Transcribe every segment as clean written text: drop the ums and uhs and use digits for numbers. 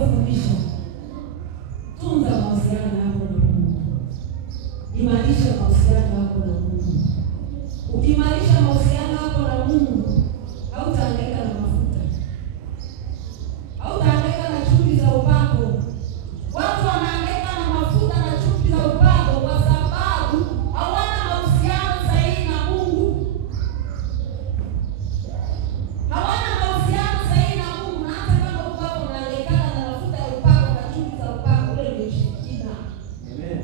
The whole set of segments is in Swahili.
nilivyofundisha, tunza mahusiano yako na Mungu. Imarisha mahusiano yako na Mungu. Ukiimarisha mahusiano yako na Mungu, hautahangaika na mafuta. Hautahangaika na chuki za upako. Watu wanahangaika na mafuta na chuki za upako kwa sababu hawana mahusiano sahihi na Mungu. Hawana mahusiano sahihi na Mungu, na hata kama upako unahangaika na mafuta ya upako na chuki za upako, ule ni ushirikina. Amen.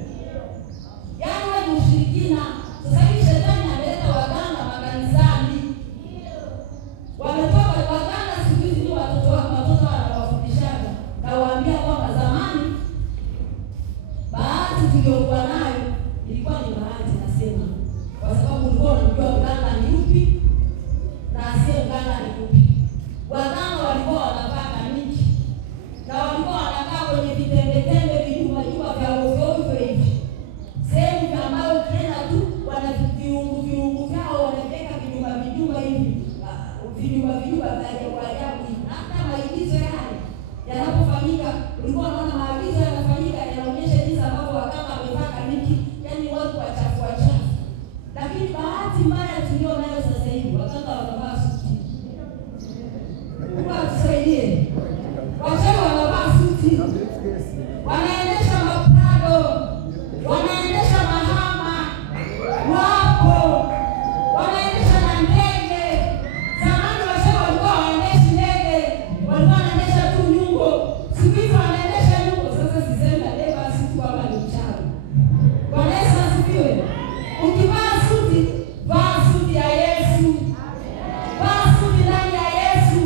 Yaani wewe ni ushirikina. Sasa hivi shetani ameleta waganga makanisani. Wametoka waganga siku hizi ni watoto wanawafundishaga. Na waambia kwamba zamani bahati tuliyokuwa nayo ilikuwa ni bahati, nasema. Kwa sababu ulikuwa unajua mganga ni yupi na asiye mganga ni yupi. Waganga walikuwa wanavaa kaniki. Na walikuwa wanakaa kwenye vitembetende vijumba vya ovyo hivi. Sehemu ambayo ukienda tu wana viungu vyao wanaweka vijumba hivi. Vijumba vya ajabu. Hata maigizo yale yanapofanyika, ulikuwa unaona maagizo yanafanyika yanaonyesha jinsi ambavyo waganga wamevaa kaniki, yaani watu wachafu. Lakini bahati mbaya tulio nayo sasa hivi, waganga wanavaa suti. Mungu atusaidie. Wachawi wanavaa suti. Wanaendesha maprado. Wanaendesha mahama. Wapo. Wanaendesha na ndege. Zamani wachawi walikuwa waendeshi ndege. Walikuwa wanaendesha tu nyungo. Siku hizi wanaendesha nyungo. Sasa sisema leo suti kama ni mchawi. Bwana Yesu asifiwe. Ukivaa suti, vaa suti ya Yesu. Vaa suti ndani ya Yesu.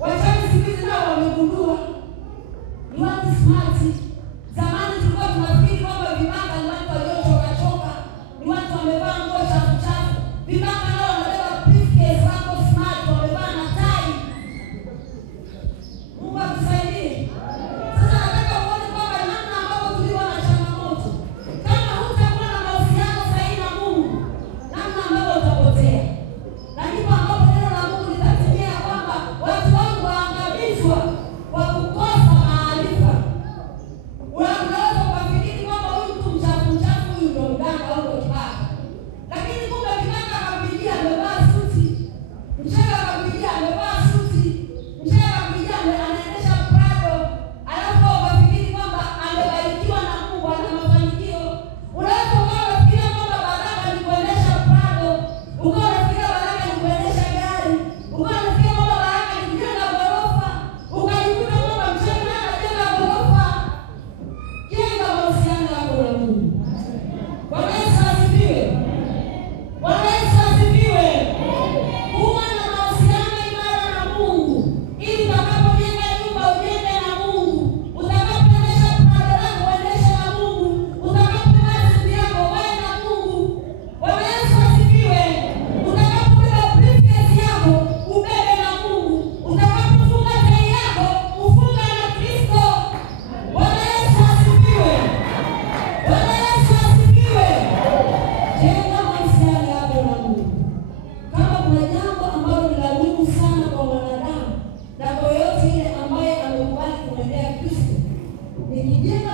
Wachawi siku hizi nao wamegundua ni watu smart. Zamani tulikuwa tunafikiri kwamba vibaka ni watu waliochoka, ni watu wamevaa nguo chafu. Vibaka nao wanabeba briefcase, wako smart, wamevaa na tai. Mungu atusaidie. Sasa nataka uone kwamba namna ambavyo tulikuwa na changamoto. Kama hutakuwa na mahusiano sahihi na Mungu, namna ambavyo utapotea. Na ndipo ambapo neno la Mungu litatimia kwamba watu wangu waangamizwa kwa kukosa maarifa. Unaweza kufikiri kwamba huyu mtu mchafu huyu ndio mganga au ndio kibaka. Lakini kumbe kibaka akapigia amevaa suti. Mchawi akapigia amevaa suti. Mchawi akapigia anaendesha prado. Alafu ukafikiri kwamba amebarikiwa na Mungu, ana mafanikio. Unaweza ukafikiria kwamba baraka ni kuendesha prado. Ukafikiria baraka ni kuendesha gari. Ukafikiria kwamba baraka ni kujenga ghorofa. Ukajikuta kwamba mchawi naye anajenga ghorofa. Jenga mahusiano yako na Mungu. Bwana Yesu asifiwe. Bwana Yesu asifiwe. Kuwa na mahusiano imara na Mungu, ili utakapojenga nyumba ujenge na Mungu. Utakapoendesha prado lako uendeshe na Mungu. Utakapobeba suti yako uvae na Mungu. Bwana Yesu asifiwe. Utakapobeba briefcase yako ubebe na Mungu. Utakapofunga tai yako ufunge na Kristo. Bwana Yesu asifiwe. Bwana Yesu asifiwe. Jenga mahusiano yako na Mungu. Kama kuna jambo ambalo ni la muhimu sana kwa mwanadamu na kwa yoyote ile ambaye amekubali kumwendea Kristo, ni kujenga